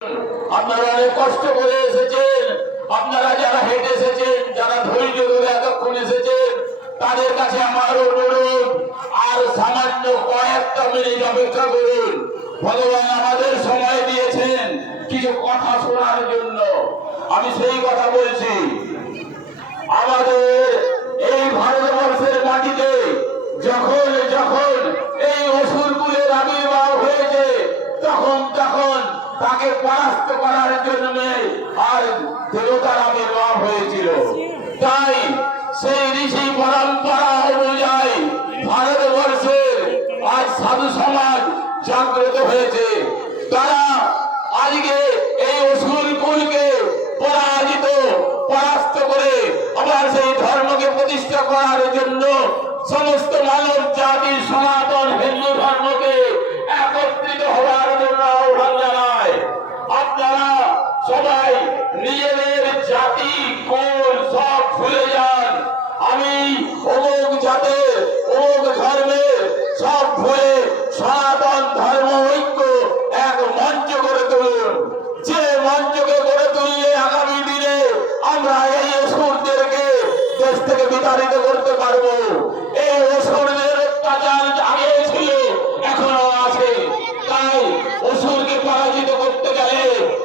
আপনারা অনেক কষ্ট করে এসেছেন, আপনারা যারা হেঁটে এসেছেন, যারা ধৈর্য ধরে এতক্ষণ এসেছেন, তাদের কাছে আমার অনুরোধ, আর সামান্য কয়েকটা মিনিট অপেক্ষা করুন। ভগবান আমাদের সময় দিয়েছেন কিছু কথা শোনার জন্য। আমি সেই কথা বলছি। আমাদের এই ভারতবর্ষের মাটিতে যখন যখন এই অসুরকুলের আবির্ভাব হয়েছে, তখন তখন তাকে পরাস্ত করার জন্য আর দেবতার আবির্ভাব হয়েছিল। তাই সেই ঋষি পরম্পরা অনুযায়ী ভারতবর্ষের আজ সাধু সমাজ জাগ্রত হয়েছে। তারা আজকে এই অসুর কুলকে পরাস্ত করে আবার সেই ধর্মকে প্রতিষ্ঠা করার জন্য সমস্ত মানব জাতি সনাতন হিন্দু ধর্মকে একত্রিত হওয়ার জন্য আহ্বান জানায়। আপনারা সবাই নিজেদের জাতি কুল সব ভুলে যান। আমি অমুক জাতের অমুক ধর্মের সব ভুলে সনাতন ধর্ম ঐক্য এক মঞ্চ করে তুলুন। যে মঞ্চকে গড়ে তুললে আগামী দিনে আমরা এই অসুরদেরকে দেশ থেকে বিতাড়িত করতে পারবো। এই অসুরদের অত্যাচার আগে ছিল, এখনো আছে। তাই অসুরকে পরাজিত করতে গেলে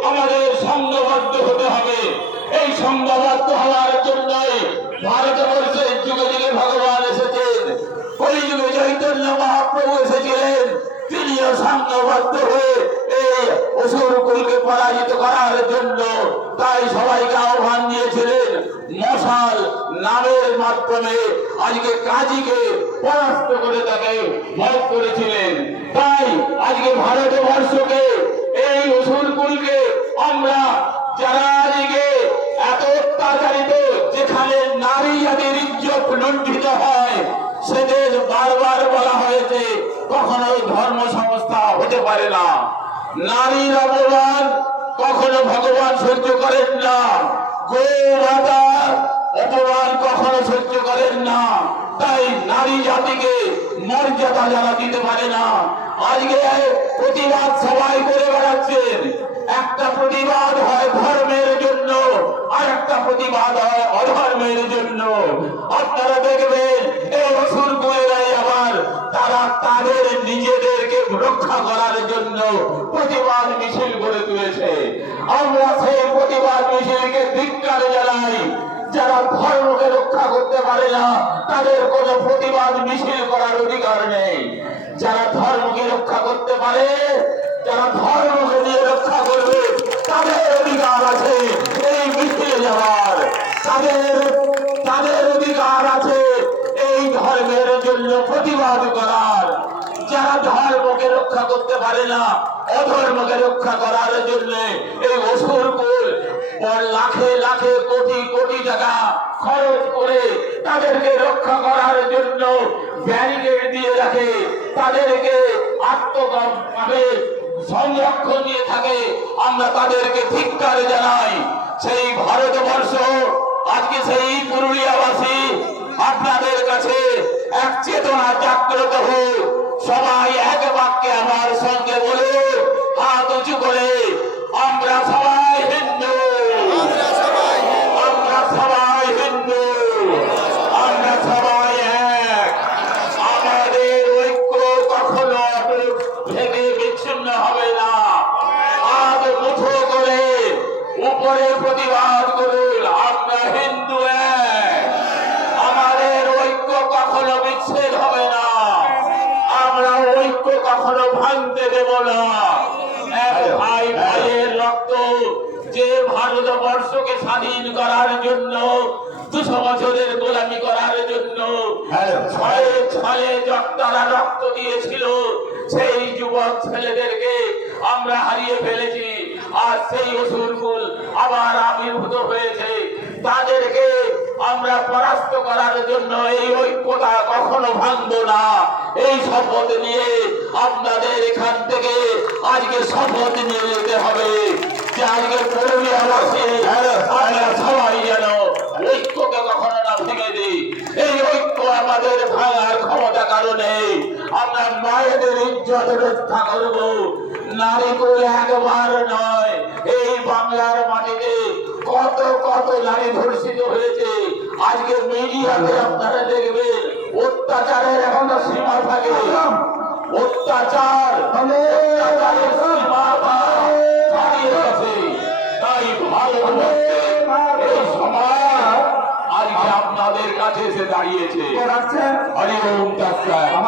আমাদের সংঘবদ্ধ হতে হবে। এই সংঘবদ্ধ হওয়ার জন্যই ভারতবর্ষের যুগে যুগে ভগবান এসেছেন। কলিযুগে চৈতন্য মহাপ্রভু এসেছিলেন, তিনিও সংঘবদ্ধ হয়ে এই অসুর কুলকে পরাজিত করার জন্য। তাই সবাইকে আহ্বান দিয়েছিলেন মশাল নামের মাধ্যমে। আজকে কাজীকে পরাস্ত করে তাকে বধ করেছিলেন। তাই আজকে ভারতবর্ষকে এই অসুর কুলকে আমরা যারা আজকে এত অত্যাচারিত, যেখানে নারী জাতির ইজ্জত লুণ্ঠিত হয়, সেদের বারবার বলা হয়েছে কখনোই ধর্ম সংস্থা হতে পারে না। নারীর অপমান কখনো ভগবান সহ্য করেন না, গো মাতা অপমান কখনো সহ্য করেন না। তাই নারী জাতিকে মর্যাদা যারা দিতে পারে না, আজকে প্রতিবাদ সবাই করে বেড়াচ্ছেন। একটা প্রতিবাদ হয় ধর্মের জন্য, আর একটা প্রতিবাদ হয় অধর্মের জন্য। আপনারা দেখবেন এই অসুর কুলেরাই আবার তারা তাদের নিজেদেরকে রক্ষা করার জন্য প্রতিবাদ মিছিল গড়ে তুলেছে। আমরা সেই প্রতিবাদ মিছিলকে ধিক্কার জানাই। যারা ধর্মকে রক্ষা করতে পারে না, তাদের কোনো প্রতিবাদ মিছিল করার অধিকার নেই। যারা ধর্মকে রক্ষা করতে পারে, যারা ধর্মকে নিয়ে রক্ষা করবে, তাদের অধিকার আছে এই মিছিলে যাওয়ার। তাদের অধিকার আছে এই ধর্মের জন্য প্রতিবাদ করার। যারা ধর্মকে রক্ষা করতে পারে না, অধর্মকে রক্ষা করার জন্য এই অসুর কুল লাখে লাখে কোটি কোটি টাকা খরচ করে তাদেরকে রক্ষা করার জন্য ব্যারিকেড দিয়ে রাখে, তাদেরকে আত্মভাবে সংরক্ষণ দিয়ে থাকে। আমরা তাদেরকে ধিক্কার জানাই। সেই ভারতবর্ষ আজকে সেই পুরুলিয়াবাসী আপনাদের কাছে এক চেতনা জাগ্রত হোক। সবাই এক বাক্যে আমার সঙ্গে বলে, হাত উঁচু করে, আমরা সবাই হিন্দু, আমরা সবাই হিন্দু, আমরা সবাই এক। আমাদের ঐক্য কখনো ভেঙে বিচ্ছিন্ন হবে না। হাত মুঠো করে উপরে প্রতিবাদ করুন, আমরা হিন্দু এক। আমাদের ঐক্য কখনো বিচ্ছেদ হবে না, আমরা ঐক্য কখনো ভাঙতে দেব না। এক ভাই ভাইয়ের রক্ত, যে ভারতবর্ষকে স্বাধীন করার জন্য, 200 বছরের গোলামি করার জন্য ছয়ে ছয়ে তারা রক্ত দিয়েছিল, সেই যুবক ছেলেদেরকে আমরা হারিয়ে ফেলেছি। আর সেই অসুরকুল আবার আবির্ভূত হয়েছে। তাদেরকে আমরা পরাস্ত করার জন্য এই ঐক্যতা কখনো ভাঙবো না। এই শপথ নিয়ে আপনাদের এখান থেকে আজকে শপথ নিয়ে যেতে হবে যে আজকে পুরুলিয়াবাসী আমরা সবাই যেন ঐক্যকে কখনো না ভেঙে দিই। এই ঐক্য আমাদের ভাঙার ক্ষমতা কারণে আমরা মায়েদের ইজ্জত রক্ষা করবো। নারী করে একবার নয়, নারী ধর্ষিত হয়েছে। আজকে মিডিয়াতে আপনারা দেখবেন অত্যাচারের এখনো সীমা থাকে, অত্যাচারের সীমা ছাড়িয়ে গেছে। তাই ভারতবর্ষের এই সমাজ আজকে আপনাদের কাছে এসে দাঁড়িয়েছে। হরি ওম তৎসৎ।